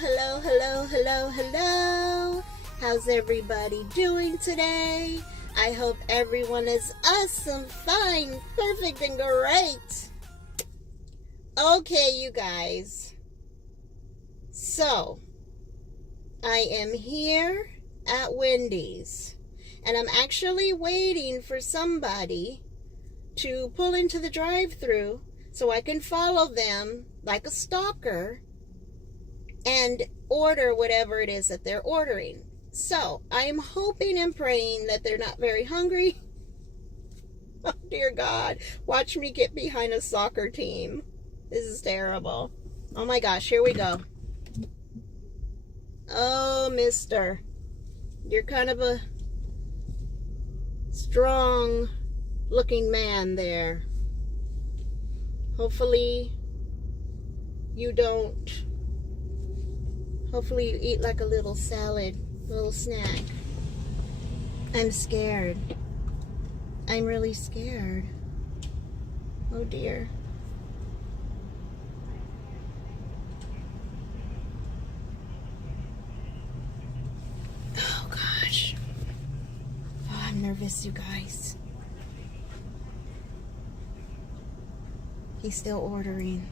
hello, hello, hello, hello. How's everybody doing today? I hope everyone is awesome, fine, perfect, and great. Okay, you guys. So, I am here at Wendy's, and I'm actually waiting for somebody to pull into the drive-thru so I can follow them like a stalker and order whatever it is that they're ordering. So, I am hoping and praying that they're not very hungry. Oh, dear God. Watch me get behind a soccer team. This is terrible. Oh, my gosh. Here we go. Oh, mister. You're kind of a strong-looking man there. Hopefully, you don't... Hopefully you eat like a little salad, a little snack. I'm scared. I'm really scared. Oh dear. Oh gosh. Oh, I'm nervous, you guys. He's still ordering.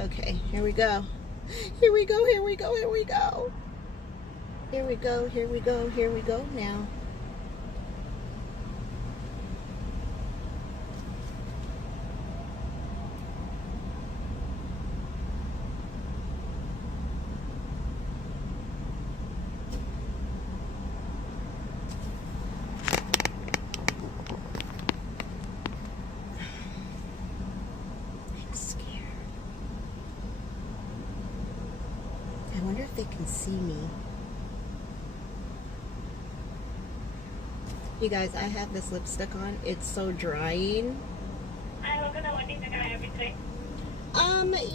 Okay, here we go. Here we go, here we go, here we go. Here we go, here we go, here we go now. I wonder if they can see me. You guys, I have this lipstick on. It's so drying.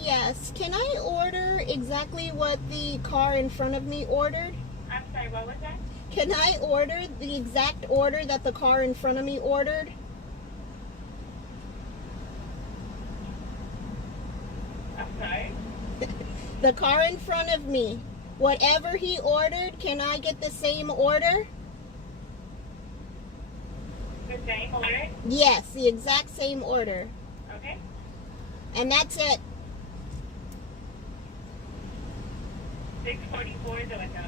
Yes. Can I order exactly what the car in front of me ordered? I'm sorry, what was that? Can I order the exact order that the car in front of me ordered? I'm sorry? The car in front of me, whatever he ordered, can I get the same order? The same order? Yes, the exact same order. Okay. And that's it. 644 is the window.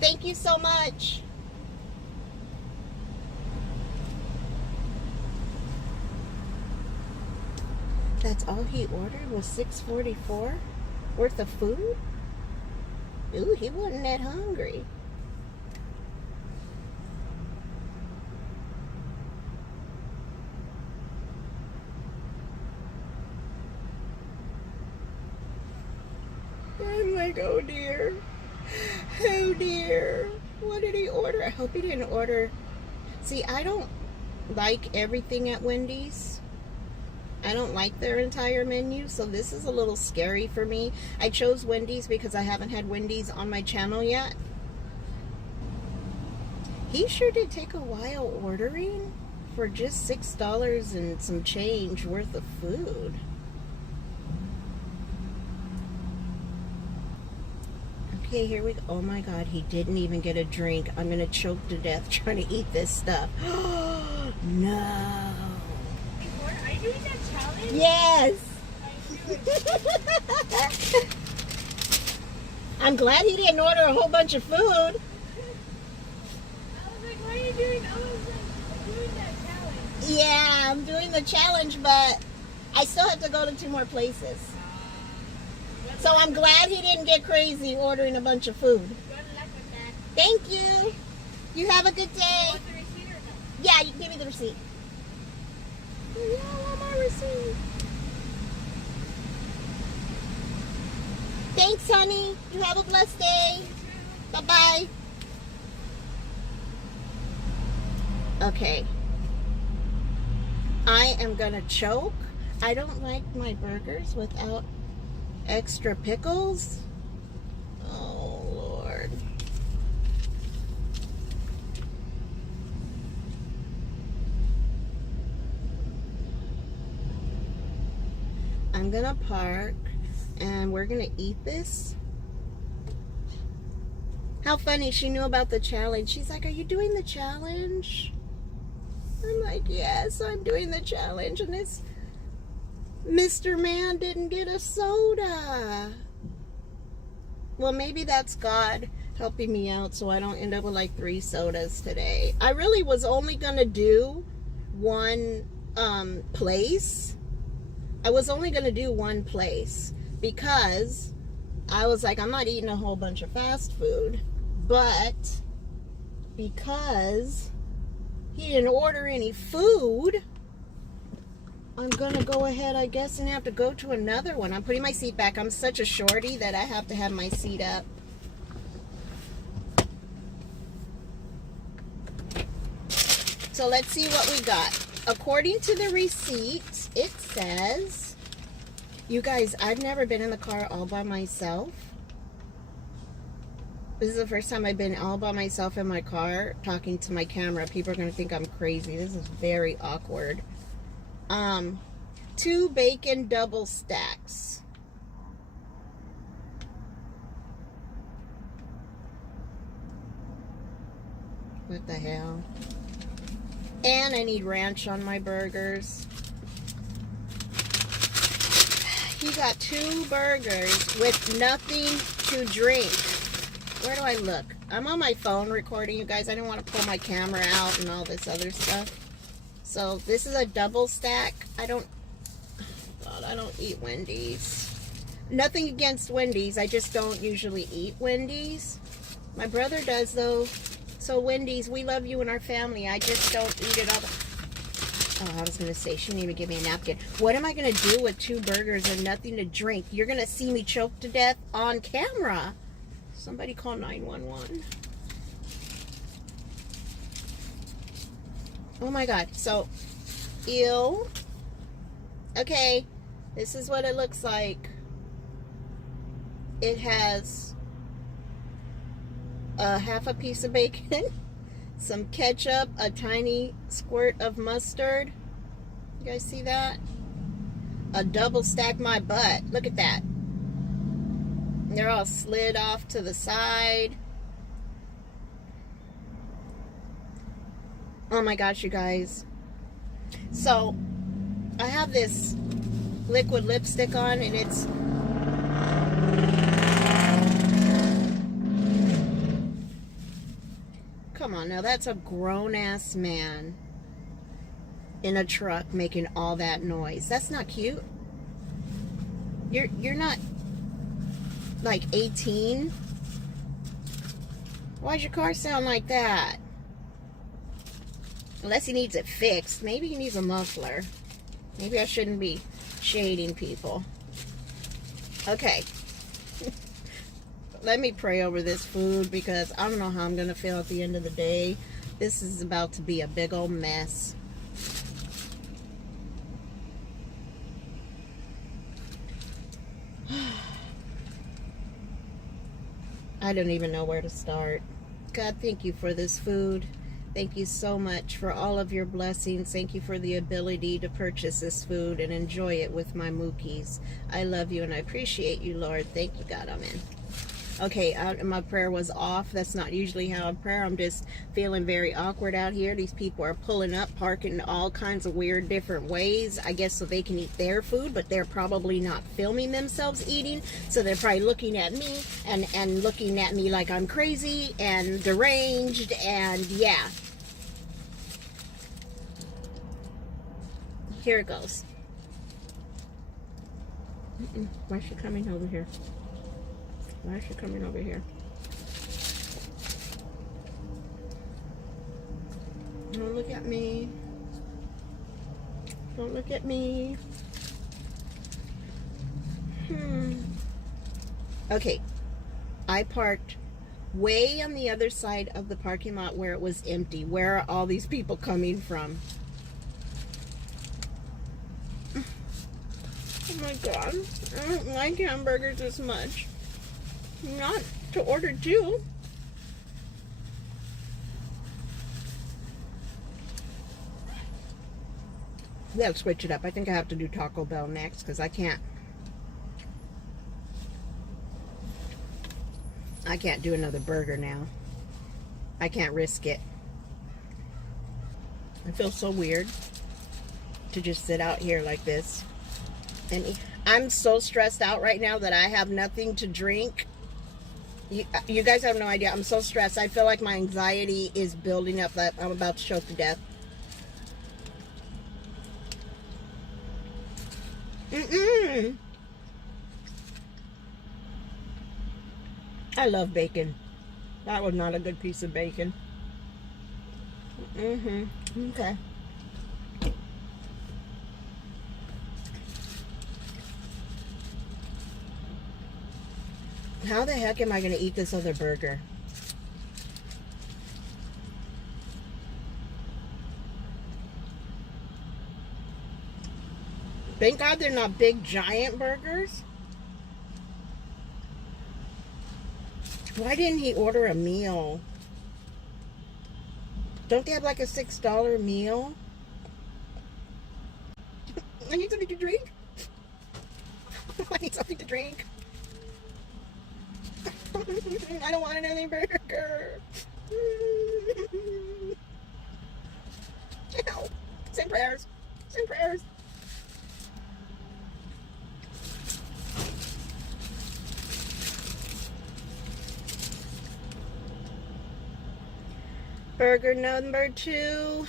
Thank you so much. That's all he ordered was $6.44 worth of food? Ooh, he wasn't that hungry. I'm like, oh dear. Oh dear. What did he order? I hope he didn't order. See, I don't like everything at Wendy's. I don't like their entire menu, so this is a little scary for me. I chose Wendy's because I haven't had Wendy's on my channel yet. He sure did take a while ordering for just $6 and some change worth of food. Okay, here we go. Oh my God, he didn't even get a drink. I'm gonna choke to death trying to eat this stuff. No. Are you doing that challenge? Yes. I'm glad he didn't order a whole bunch of food. I was like, why are you doing that challenge? Yeah, I'm doing the challenge, but I still have to go to 2 more places. So I'm glad he didn't get crazy ordering a bunch of food. Good luck with that. Thank you. You have a good day. You want the receipt or no? Yeah, you can give me the receipt. Yeah, I want my receipt. Thanks, honey. You have a blessed day. Bye-bye. Okay. I am gonna choke. I don't like my burgers without extra pickles. Oh, Lord. I'm gonna park and we're gonna eat this. How funny, she knew about the challenge. She's like, are you doing the challenge? I'm like, yes, I'm doing the challenge. And this Mr. Man didn't get a soda. Well, maybe that's God helping me out so I don't end up with like 3 sodas today. I really was only gonna do one place. I was only gonna do one place because I was like, I'm not eating a whole bunch of fast food. But because he didn't order any food, I'm gonna go ahead, I guess, and have to go to another one. I'm putting my seat back. I'm such a shorty that I have to have my seat up. So let's see what we got. According to the receipt, it says, you guys, I've never been in the car all by myself. This is the first time I've been all by myself in my car talking to my camera. People are going to think I'm crazy. This is very awkward. 2 bacon double stacks. What the hell? And I need ranch on my burgers. He got 2 burgers with nothing to drink. Where do I look? I'm on my phone recording, you guys. I didn't want to pull my camera out and all this other stuff. So this is a double stack. I don't eat Wendy's. Nothing against Wendy's. I just don't usually eat Wendy's. My brother does though. So Wendy's, we love you and our family. I just don't eat it all. Oh, I was going to say, she didn't even give me a napkin. What am I going to do with 2 burgers and nothing to drink? You're going to see me choke to death on camera. Somebody call 911. Oh my God. So, ew. Okay. This is what it looks like. It has half a piece of bacon, some ketchup, a tiny squirt of mustard. You guys see that? A double stack my butt. Look at that. They're all slid off to the side. Oh my gosh, you guys. So, I have this liquid lipstick on and it's... Come on now, that's a grown-ass man in a truck making all that noise. That's not cute. You're not... like 18? Why's your car sound like that? Unless he needs it fixed. Maybe he needs a muffler. Maybe I shouldn't be shading people. Okay. Let me pray over this food because I don't know how I'm going to feel at the end of the day. This is about to be a big old mess. I don't even know where to start. God, thank you for this food. Thank you so much for all of your blessings. Thank you for the ability to purchase this food and enjoy it with my mookies. I love you and I appreciate you, Lord. Thank you, God. Amen. Okay, my prayer was off. That's not usually how I pray. I'm just feeling very awkward out here. These people are pulling up, parking all kinds of weird different ways, I guess so they can eat their food, but they're probably not filming themselves eating, so they're probably looking at me and looking at me like I'm crazy and deranged, and yeah. Here it goes. Why is she coming over here? Why is she coming over here? Don't look at me. Don't look at me. Okay. I parked way on the other side of the parking lot where it was empty. Where are all these people coming from? Oh my God. I don't like hamburgers as much. Not to order 2. We gotta switch it up. I think I have to do Taco Bell next because I can't I can't do another burger now. I can't risk it. I feel so weird to just sit out here like this. And I'm so stressed out right now that I have nothing to drink. You guys have no idea. I'm so stressed. I feel like my anxiety is building up, that I'm about to choke to death. I love bacon. That was not a good piece of bacon. Okay. How the heck am I going to eat this other burger? Thank God they're not big, giant burgers. Why didn't he order a meal? Don't they have like a $6 meal? I need something to drink. I need something to drink. I don't want another burger. Ow. Send prayers. Send prayers. Burger number 2.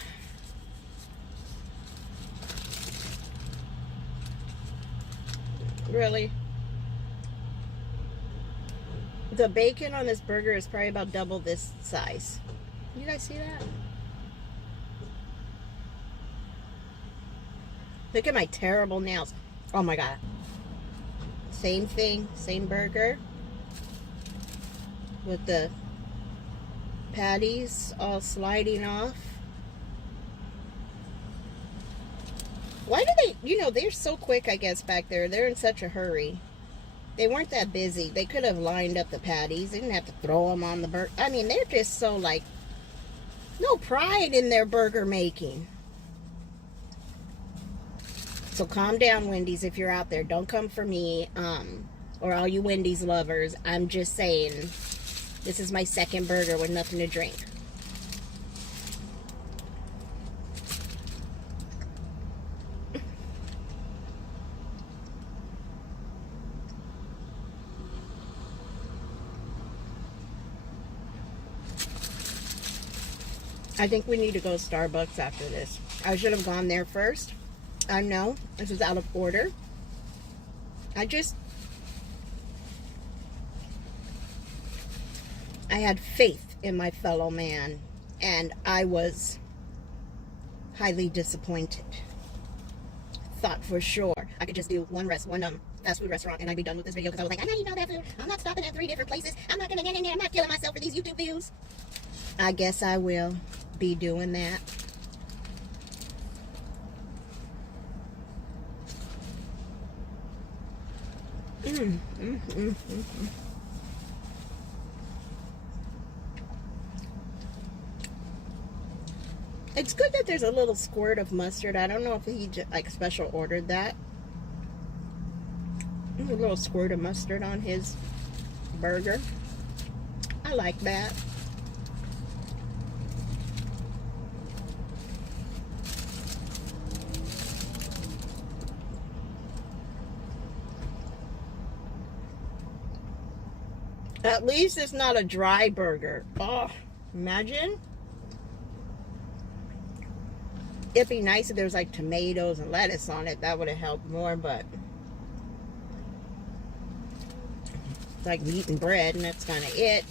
Really? The bacon on this burger is probably about double this size. You guys see that? Look at my terrible nails. Oh my God. Same thing, same burger. With the patties all sliding off. Why do they, they're so quick, I guess, back there. They're in such a hurry. They weren't that busy. They could have lined up the patties. They didn't have to throw them on the burger. I mean, they're just so, like, no pride in their burger making. So calm down, Wendy's, if you're out there. Don't come for me, or all you Wendy's lovers. I'm just saying, this is my second burger with nothing to drink. I think we need to go to Starbucks after this. I should have gone there first. I know, this is out of order. I had faith in my fellow man, and I was highly disappointed. Thought for sure I could just do one fast food restaurant and I'd be done with this video, because I was like, I'm not eating all that food. I'm not stopping at 3 different places. I'm not killing myself for these YouTube views. I guess I will be doing that. It's good that there's a little squirt of mustard. I don't know if he like special ordered that. A little squirt of mustard on his burger. I like that. At least it's not a dry burger. Oh, imagine. It'd be nice if there was like tomatoes and lettuce on it. That would have helped more, but it's like meat and bread, and that's kind of it.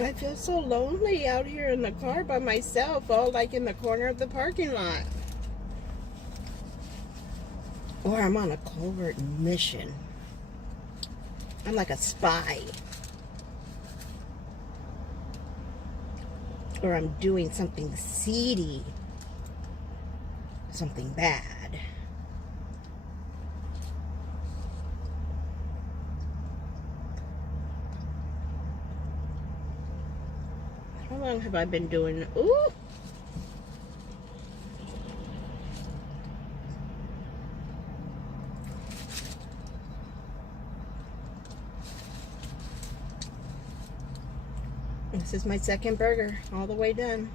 I feel so lonely out here in the car by myself, all like in the corner of the parking lot. Or I'm on a covert mission. I'm like a spy. Or I'm doing something seedy. Something bad. How long have I been doing? Ooh. This is my second burger, all the way done.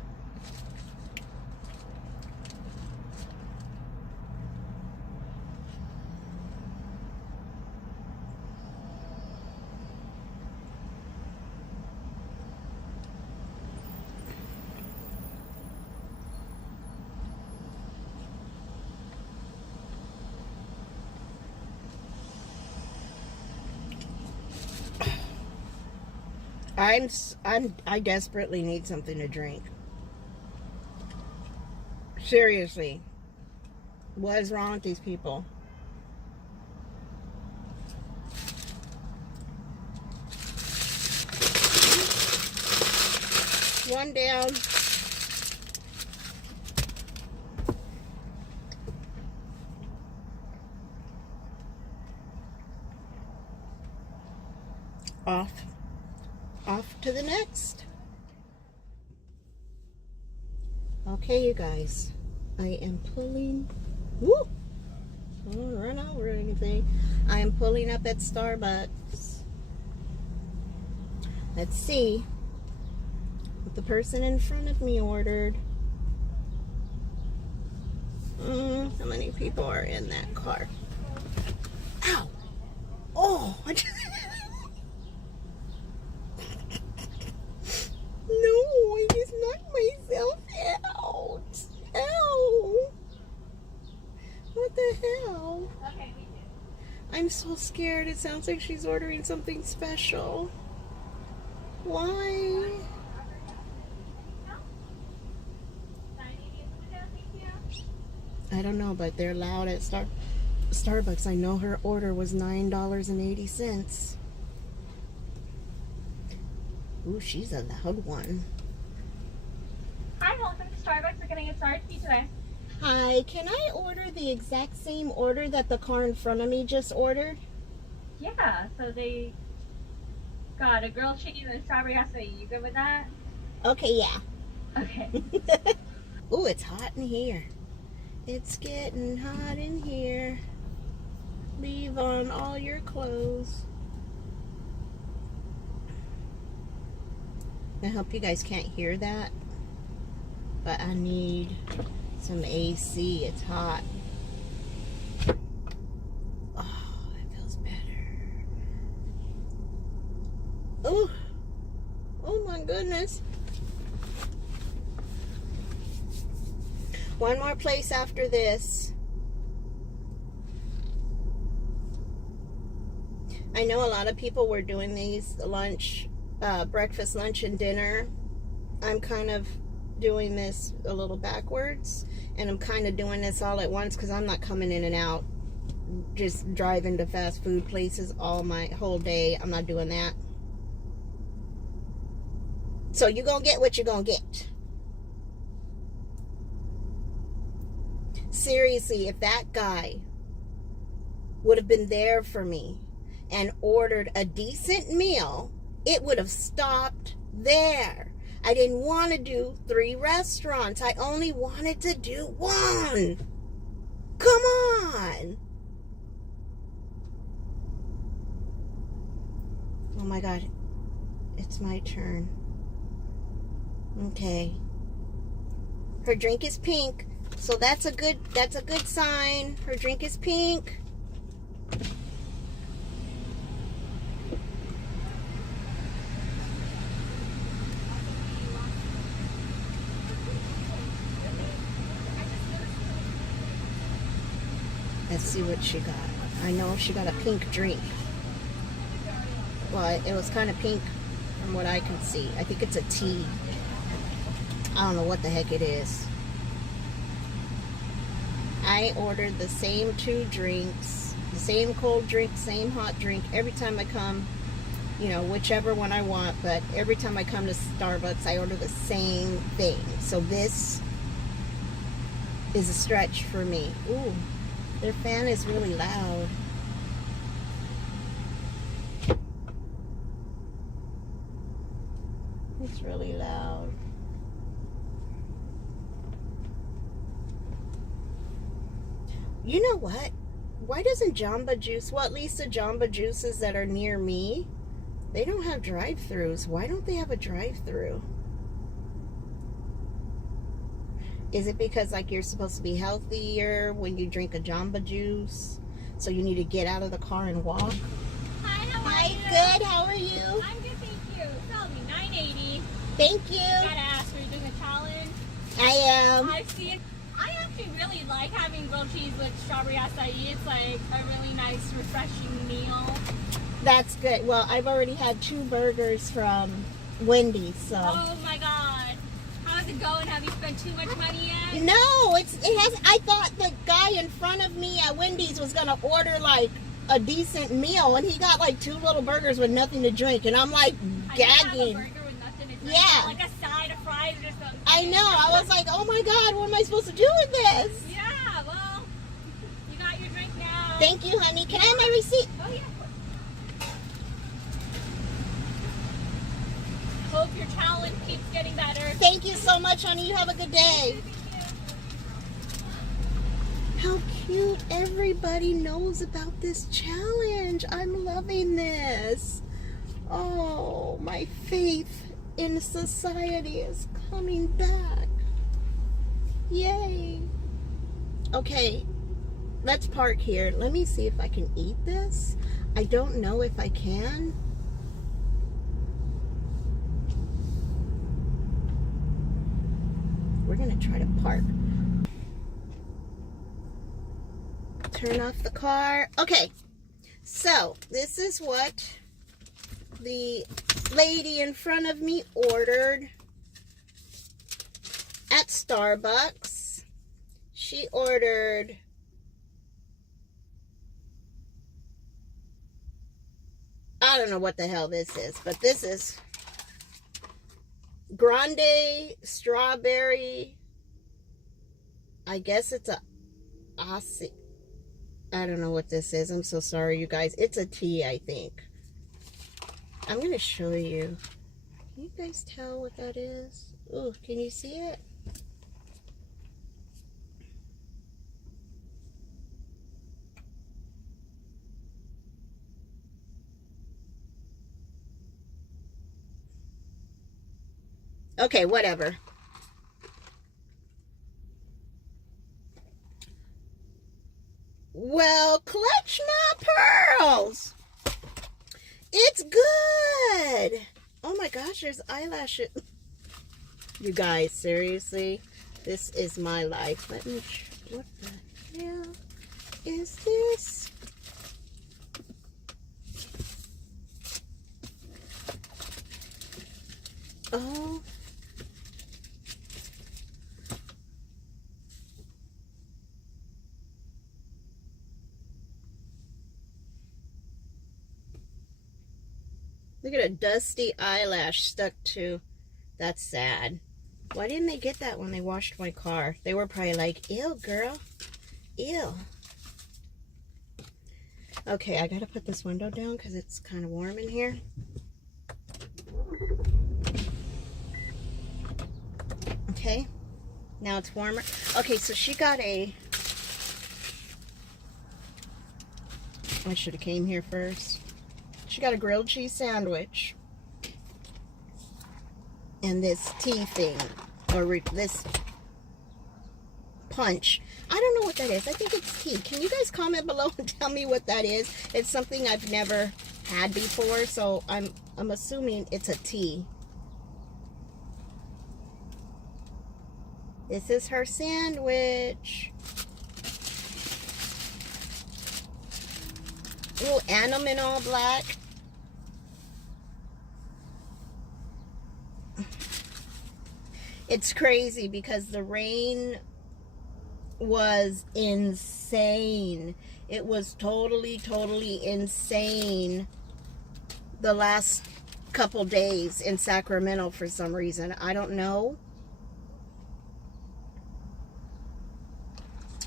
I desperately need something to drink. Seriously. What is wrong with these people? One down. Off to the next. Okay, you guys. I am pulling. Woo! I don't run over anything. I am pulling up at Starbucks. Let's see what the person in front of me ordered. How many people are in that car? Ow! Oh! I just... No, I just knocked myself out. Ow! What the hell? Okay, me too. I'm so scared. It sounds like she's ordering something special. Why? I don't know, but they're loud at Starbucks. I know her order was $9.80. Ooh, she's a loud one. Hi, welcome to Starbucks. We're getting a started for you today. Hi, can I order the exact same order that the car in front of me just ordered? Yeah, so they got a grilled chicken and a strawberry acai. You good with that? Okay, yeah. Okay. Ooh, it's hot in here. It's getting hot in here. Leave on all your clothes. I hope you guys can't hear that, but I need some AC. It's hot. Oh, it feels better. Oh, oh my goodness. One more place after this. I know a lot of people were doing these breakfast, lunch, and dinner. I'm kind of doing this a little backwards, and I'm kind of doing this all at once because I'm not coming in and out, just driving to fast food places all my whole day. I'm not doing that. So you're gonna get what you're gonna get. Seriously, if that guy would have been there for me and ordered a decent meal, it would have stopped there. I didn't want to do 3 restaurants. I only wanted to do 1. Come on. Oh my God. It's my turn. Okay. Her drink is pink, so that's a good sign. Her drink is pink. Let's see what she got. I know she got a pink drink. Well, it was kind of pink from what I can see. I think it's a tea. I don't know what the heck it is. I ordered the same 2 drinks, the same cold drink, same hot drink every time I come, you know, whichever one I want, but every time I come to Starbucks, I order the same thing. So this is a stretch for me. Ooh. Their fan is really loud. It's really loud. You know what? Why doesn't Jamba Juice, well, at least the Jamba Juices that are near me, they don't have drive-thrus. Why don't they have a drive-thru? Is it because, like, you're supposed to be healthier when you drink a Jamba Juice? So you need to get out of the car and walk? Hi, how are you? Hi, good. How are you? I'm good, thank you. Tell me, 980. Thank you. Gotta ask, were you doing a challenge? I am. I've seen. I actually really like having grilled cheese with strawberry acai. It's like a really nice, refreshing meal. That's good. Well, I've already had 2 burgers from Wendy, so. Oh my god. How's it going? Have you spent too much money yet? No, it has. I thought the guy in front of me at Wendy's was gonna order like a decent meal, and he got like 2 little burgers with nothing to drink, and I'm like gagging. A burger with nothing to drink, Yeah. like a side of fries or something. I know. I was like, oh my god, what am I supposed to do with this? Yeah, well, you got your drink now. Thank you, honey. Can I have my receipt? Oh yeah. Hope your challenge keeps getting better. Thank you so much, honey. You have a good day. How cute. Everybody knows about this challenge. I'm loving this. Oh, my faith in society is coming back. Yay. Okay, let's park here. Let me see if I can eat this. I don't know if I can. We're gonna try to park. Turn off the car. Okay, so this is what the lady in front of me ordered at Starbucks. She ordered I don't know what the hell this is, but this is grande strawberry. I guess it's a Aussie. I don't know what this is. I'm so sorry, you guys. It's a tea, I think. I'm going to show you. Can you guys tell what that is? Ooh, can you see it? Okay, whatever. Well, clutch my pearls. It's good. Oh my gosh, there's eyelashes. You guys, seriously, this is my life. Let me. What the hell is this? Oh. Look at a dusty eyelash stuck to. That's sad. Why didn't they get that when they washed my car? They were probably like, ew, girl. Ew. Okay, I gotta put this window down because it's kind of warm in here. Okay, now it's warmer. Okay, so she got a. I should have came here first. She got a grilled cheese sandwich and this tea thing, or this punch. I don't know what that is. I think it's tea. Can you guys comment below and tell me what that is? It's something I've never had before, so I'm assuming it's a tea. This is her sandwich. Ooh, and I'm in all black. It's crazy because the rain was insane. It was totally insane the last couple days in Sacramento for some reason. I don't know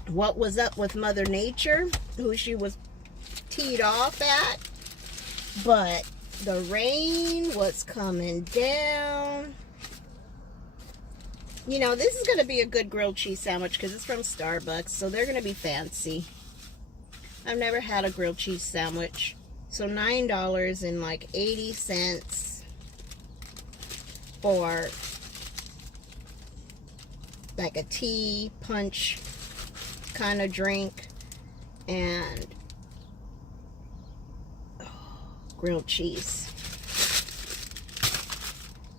what was up with Mother Nature, who she was teed off at, but the rain was coming down. You know, this is going to be a good grilled cheese sandwich because it's from Starbucks, so they're going to be fancy. I've never had a grilled cheese sandwich. So $9 and like 80 cents for like a tea punch kind of drink and grilled cheese.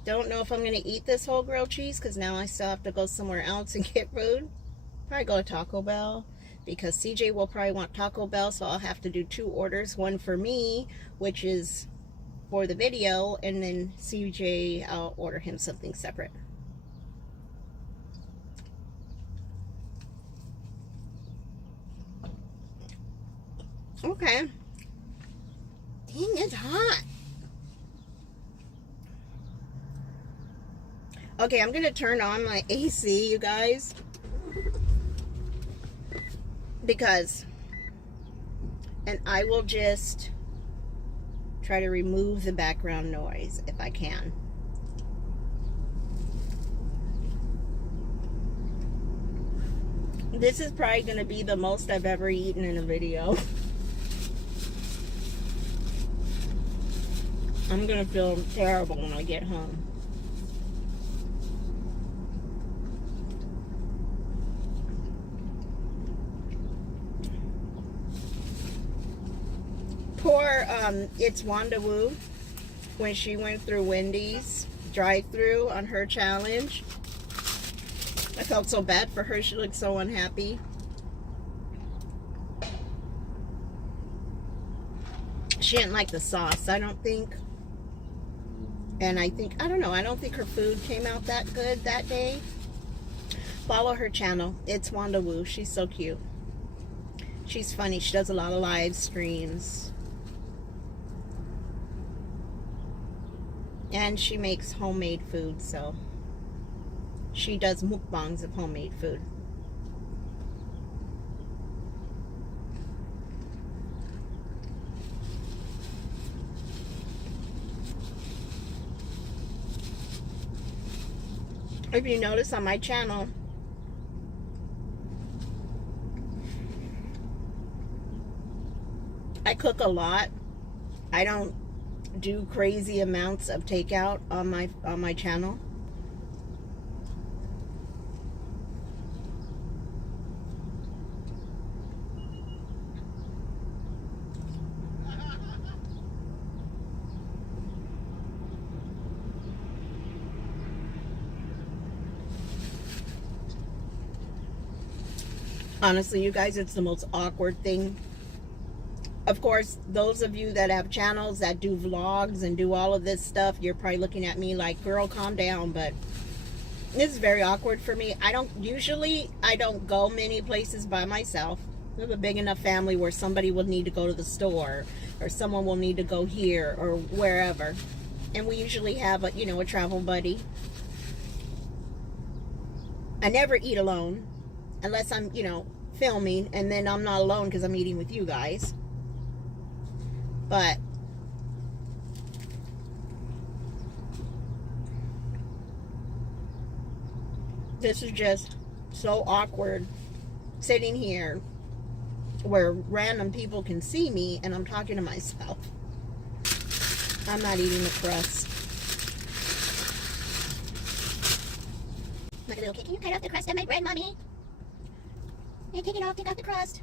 Don't know if I'm going to eat this whole grilled cheese because now I still have to go somewhere else and get food. Probably go to Taco Bell because CJ will probably want Taco Bell, so I'll have to do 2 orders. One for me, which is for the video, and then CJ, I'll order him something separate. Okay. Dang, it's hot. Okay, I'm gonna turn on my AC, you guys, because, and I will just try to remove the background noise if I can. This is probably gonna be the most I've ever eaten in a video. I'm gonna feel terrible when I get home. Poor, it's Wanda Wu, when she went through Wendy's drive-thru on her challenge. I felt so bad for her. She looked so unhappy. She didn't like the sauce, I don't think. And I don't know, I don't think her food came out that good that day. Follow her channel. It's Wanda Wu. She's so cute. She's funny. She does a lot of live streams. And she makes homemade food, so she does mukbangs of homemade food. If you notice on my channel, I cook a lot. I don't do crazy amounts of takeout on my channel. Honestly, you guys, it's the most awkward thing. Of course, those of you that have channels that do vlogs and do all of this stuff, you're probably looking at me like, girl, calm down. But this is very awkward for me. I don't go many places by myself. I have a big enough family where somebody will need to go to the store, or someone will need to go here or wherever. And we usually have a, a travel buddy. I never eat alone unless I'm, filming, and then I'm not alone because I'm eating with you guys. But this is just so awkward, sitting here where random people can see me and I'm talking to myself. I'm not eating the crust. My little kid, can you cut off the crust of my bread, Mommy? Yeah, take it off, take off the crust.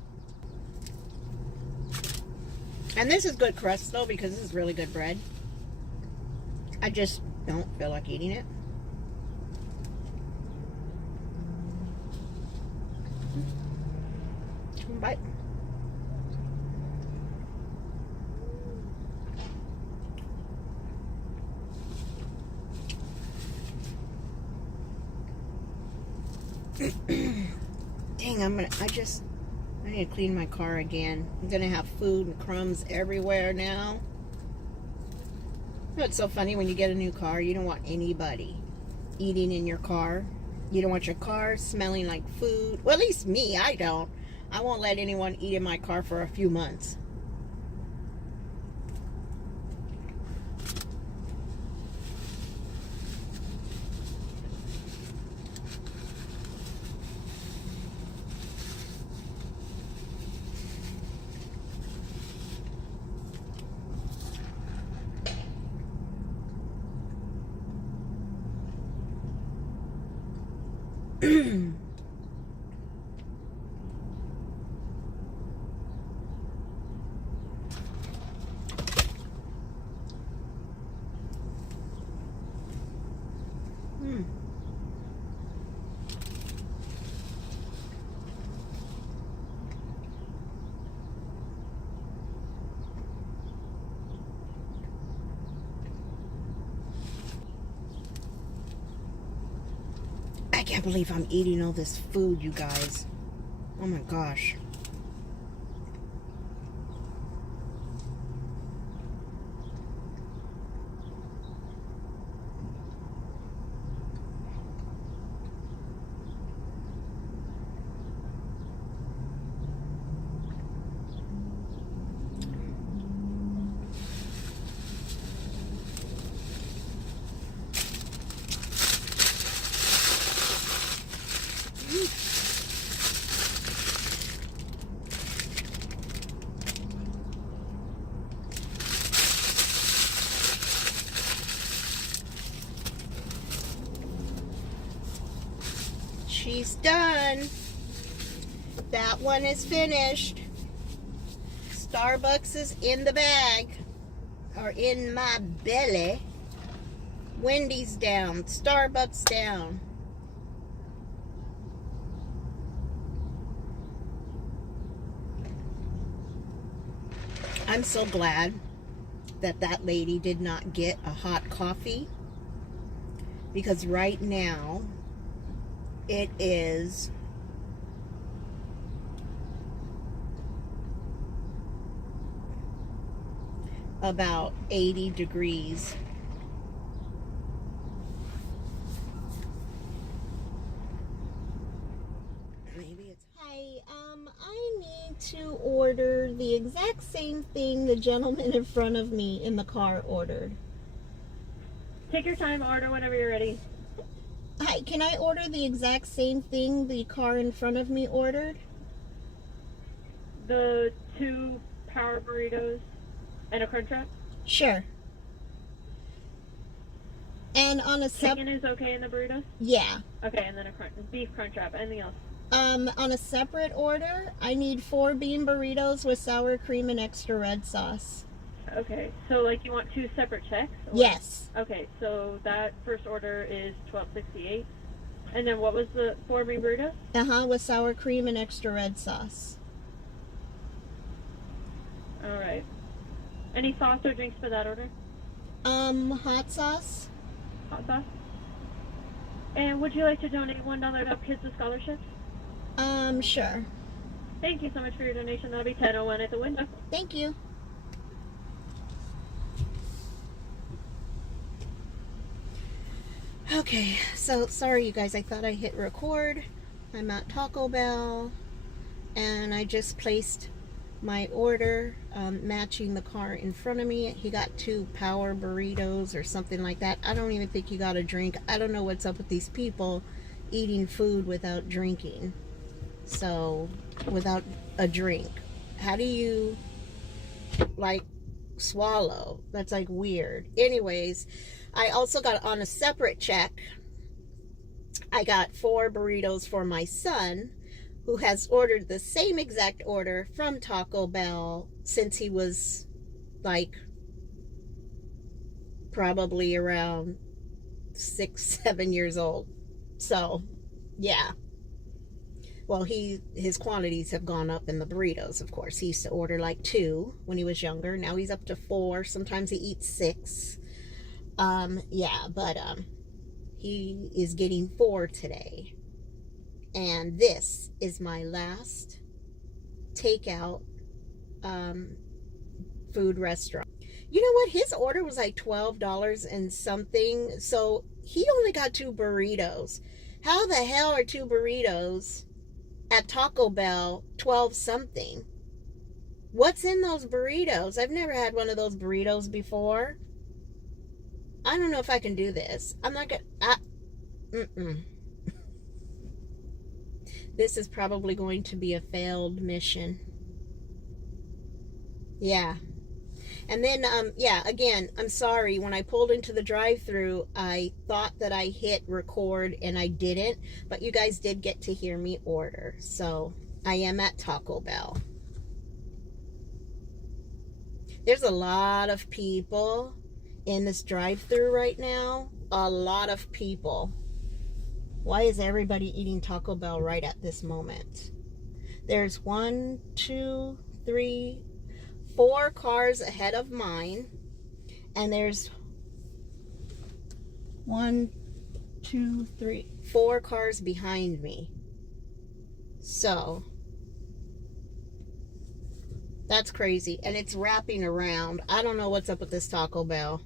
And this is good crust, though, because this is really good bread. I just don't feel like eating it. One bite. Dang, I need to clean my car again. I'm gonna have food and crumbs everywhere now. You know, it's so funny when you get a new car, you don't want anybody eating in your car. You don't want your car smelling like food. Well, at least me, I don't. I won't let anyone eat in my car for a few months. I can't believe I'm eating all this food, you guys. Oh my gosh. She's done. That one is finished. Starbucks is in the bag, or in my belly. Wendy's down. Starbucks down. I'm so glad that that lady did not get a hot coffee, because right now it is about 80 degrees. Maybe it's... Hi, I need to order the exact same thing the gentleman in front of me in the car ordered. Take your time, order whenever you're ready. Hi, can I order the exact same thing the car in front of me ordered? The 2 power burritos and a crunch wrap? Sure. And on a Chicken is okay in the burritos? Yeah. Okay, and then a beef crunch wrap. Anything else? On a separate order, I need 4 bean burritos with sour cream and extra red sauce. Okay, so like you want 2 separate checks? Or? Yes. Okay, so that first order is $12.68. And then what was the 4 bean burritos? With sour cream and extra red sauce. All right. Any sauce or drinks for that order? Hot sauce. Hot sauce. And would you like to donate $1 to help kids with scholarships? Sure. Thank you so much for your donation. That'll be $10.01 at the window. Thank you. Okay, so sorry you guys, I thought I hit record. I'm at Taco Bell, and I just placed my order, matching the car in front of me. He got 2 power burritos or something like that. I don't even think he got a drink. I don't know what's up with these people eating food without drinking. So, without a drink. How do you, like, swallow? That's, like, weird. Anyways, I also got on a separate check. I got 4 burritos for my son, who has ordered the same exact order from Taco Bell since he was, like, probably around 6, 7 years old. So, yeah. Well, his quantities have gone up in the burritos, of course. He used to order like 2 when he was younger. Now he's up to 4. Sometimes he eats 6. Yeah, but he is getting 4 today. And this is my last takeout food restaurant. You know what? His order was like $12 and something. So he only got 2 burritos. How the hell are 2 burritos at Taco Bell 12 something? What's in those burritos? I've never had one of those burritos before. I don't know if I can do this. I'm not gonna... This is probably going to be a failed mission. Yeah. And then, yeah, again, I'm sorry. When I pulled into the drive-thru, I thought that I hit record and I didn't. But you guys did get to hear me order. So I am at Taco Bell. There's a lot of people in this drive-thru right now. A lot of people. Why is everybody eating Taco Bell right at this moment? There's 1, 2, 3, 4 cars ahead of mine, and there's 1, 2, 3, 4 cars behind me. So that's crazy, and it's wrapping around. I don't know what's up with this Taco Bell.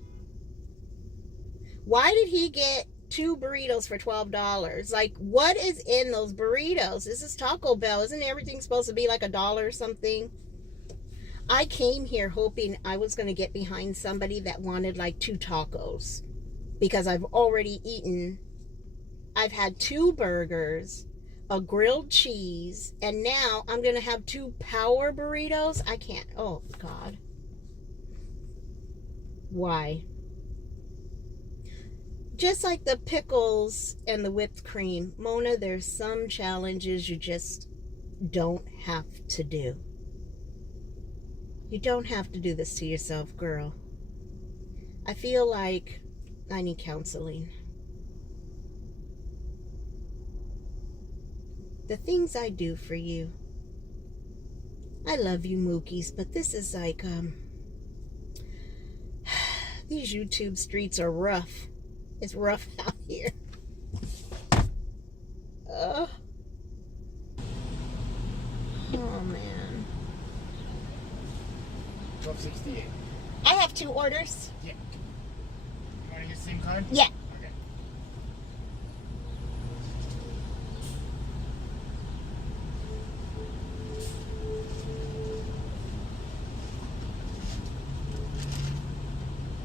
Why did he get 2 burritos for $12? Like, what is in those burritos? This is Taco Bell. Isn't everything supposed to be like $1 or something? I came here hoping I was going to get behind somebody that wanted like 2 tacos, because I've already eaten. I've had 2 burgers, a grilled cheese, and now I'm going to have 2 power burritos. I can't. Oh, God. Why? Just like the pickles and the whipped cream, Mona, there's some challenges you just don't have to do. You don't have to do this to yourself, girl. I feel like I need counseling. The things I do for you. I love you, Mookies, but this is like, these YouTube streets are rough. It's rough out here. Oh, man. 1268. I have 2 orders. Yeah. You want to use the same card? Yeah. Okay.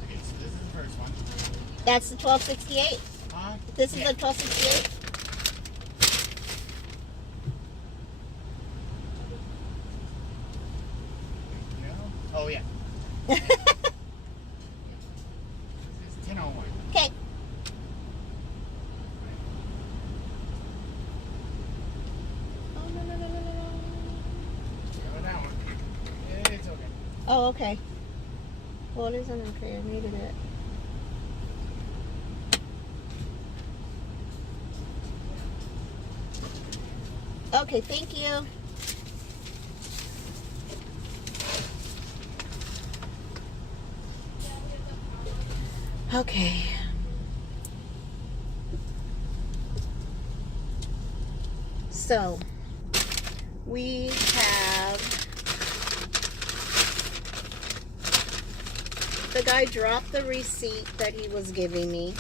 Okay, so this is the first one. That's the 1268. Huh? This is the 1268. No? Oh, yeah. This is 1001. Okay. Oh, no. Go with that one. It's okay. Oh, okay. Well, it isn't okay. I needed it. Okay, thank you. Okay. So, we have, the guy dropped the receipt that he was giving me,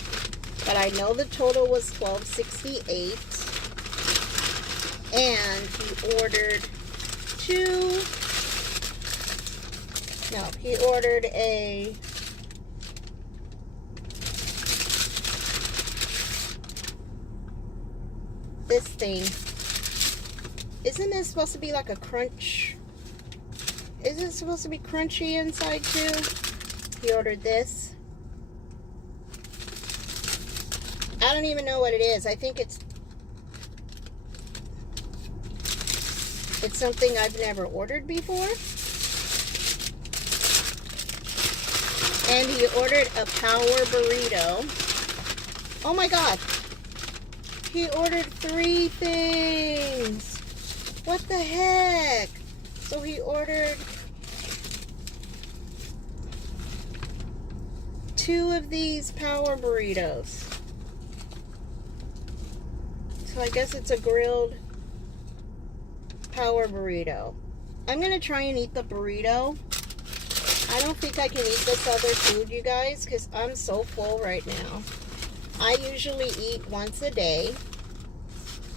but I know the total was $12.68. And he ordered 2. No, he ordered a this thing. Isn't it supposed to be like a crunch? Is it supposed to be crunchy inside too? He ordered this. I don't even know what it is. I think it's something I've never ordered before. And he ordered a power burrito. Oh my God. He ordered 3 things. What the heck? So he ordered 2 of these power burritos. So I guess it's a grilled power burrito. I'm gonna try and eat the burrito. I don't think I can eat this other food, you guys, because I'm so full right now. I usually eat once a day,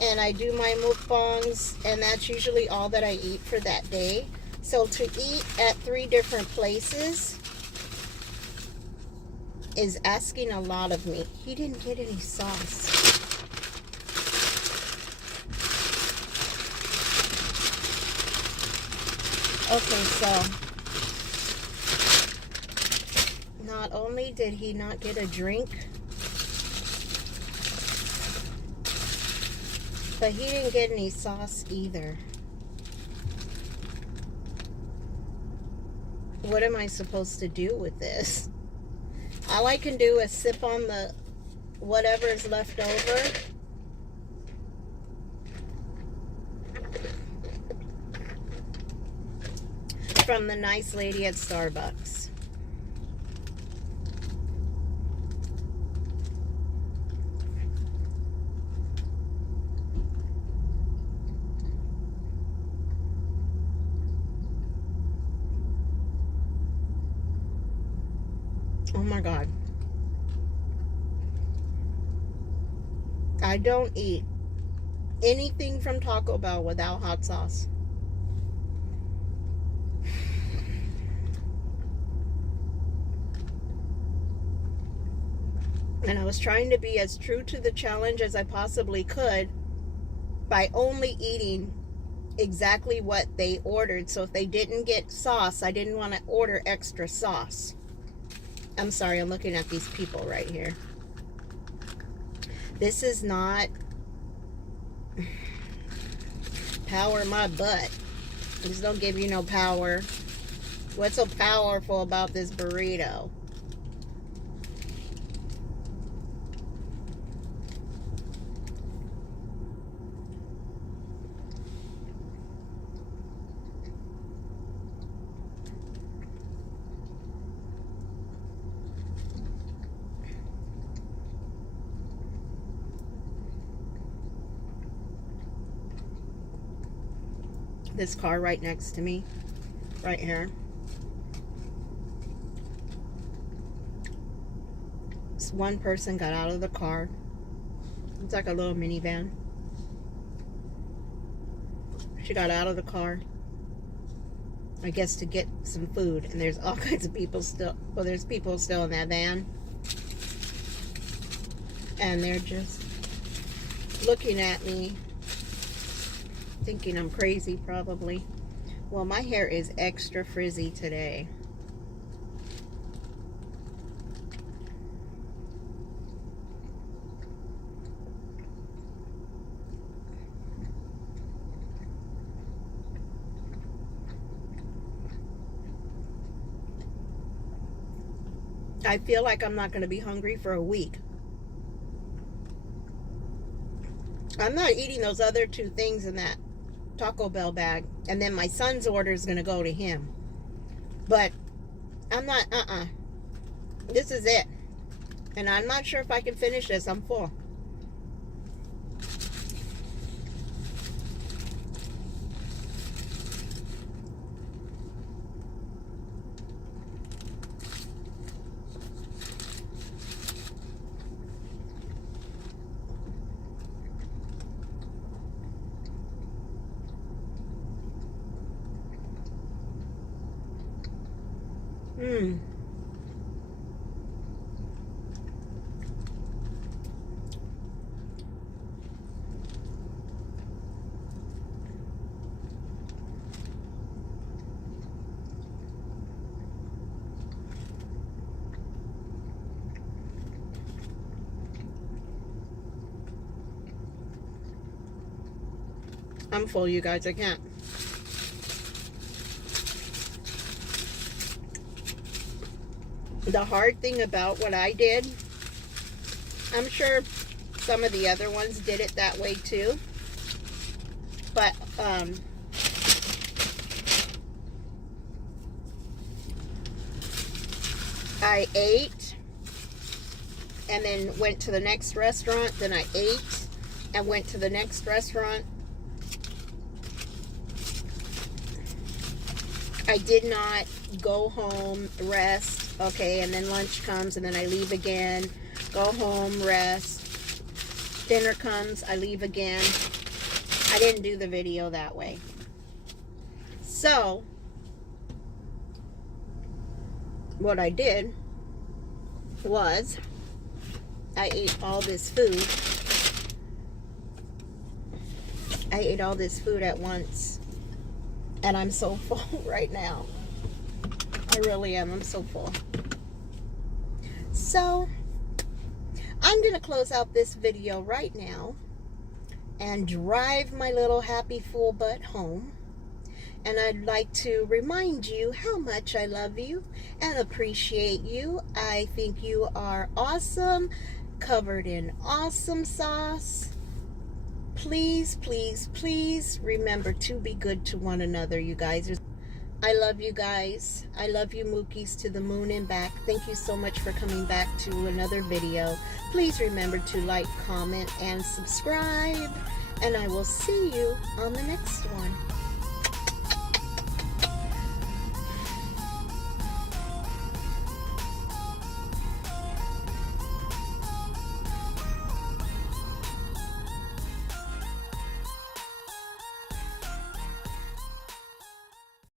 and I do my mukbangs, and that's usually all that I eat for that day. So to eat at 3 different places is asking a lot of me. He didn't get any sauce. Okay, so only did he not get a drink, but he didn't get any sauce either. What am I supposed to do with this? All I can do is sip on the whatever is left over. From the nice lady at Starbucks. Oh my God. I don't eat anything from Taco Bell without hot sauce. And I was trying to be as true to the challenge as I possibly could by only eating exactly what they ordered. So if they didn't get sauce, I didn't want to order extra sauce. I'm sorry, I'm looking at these people right here. This is not power my butt. This don't give you no power. What's so powerful about this burrito? This car right next to me, right here. This one person got out of the car. It's like a little minivan. She got out of the car, I guess, to get some food, and there's all kinds of people still, well, there's people still in that van, and they're just looking at me, thinking I'm crazy, probably. Well, my hair is extra frizzy today. I feel like I'm not going to be hungry for a week. I'm not eating those other two things in that Taco Bell bag, and then my son's order is going to go to him. But I'm not, this is it. And I'm not sure if I can finish this. I'm full. I'm full, you guys. I can't. The hard thing about what I did, I'm sure some of the other ones did it that way too, but I ate and then went to the next restaurant, then I ate and went to the next restaurant. I did not go home, rest, okay, and then lunch comes, and then I leave again, go home, rest, dinner comes, I leave again. I didn't do the video that way. So, what I did was, I ate all this food. I ate all this food at once. And I'm so full right now. I really am. I'm so full. So I'm going to close out this video right now and drive my little happy fool butt home. And I'd like to remind you how much I love you and appreciate you. I think you are awesome, covered in awesome sauce. Please, please, please remember to be good to one another, you guys. I love you guys. I love you, Mookies, to the moon and back. Thank you so much for coming back to another video. Please remember to like, comment, and subscribe. And I will see you on the next one.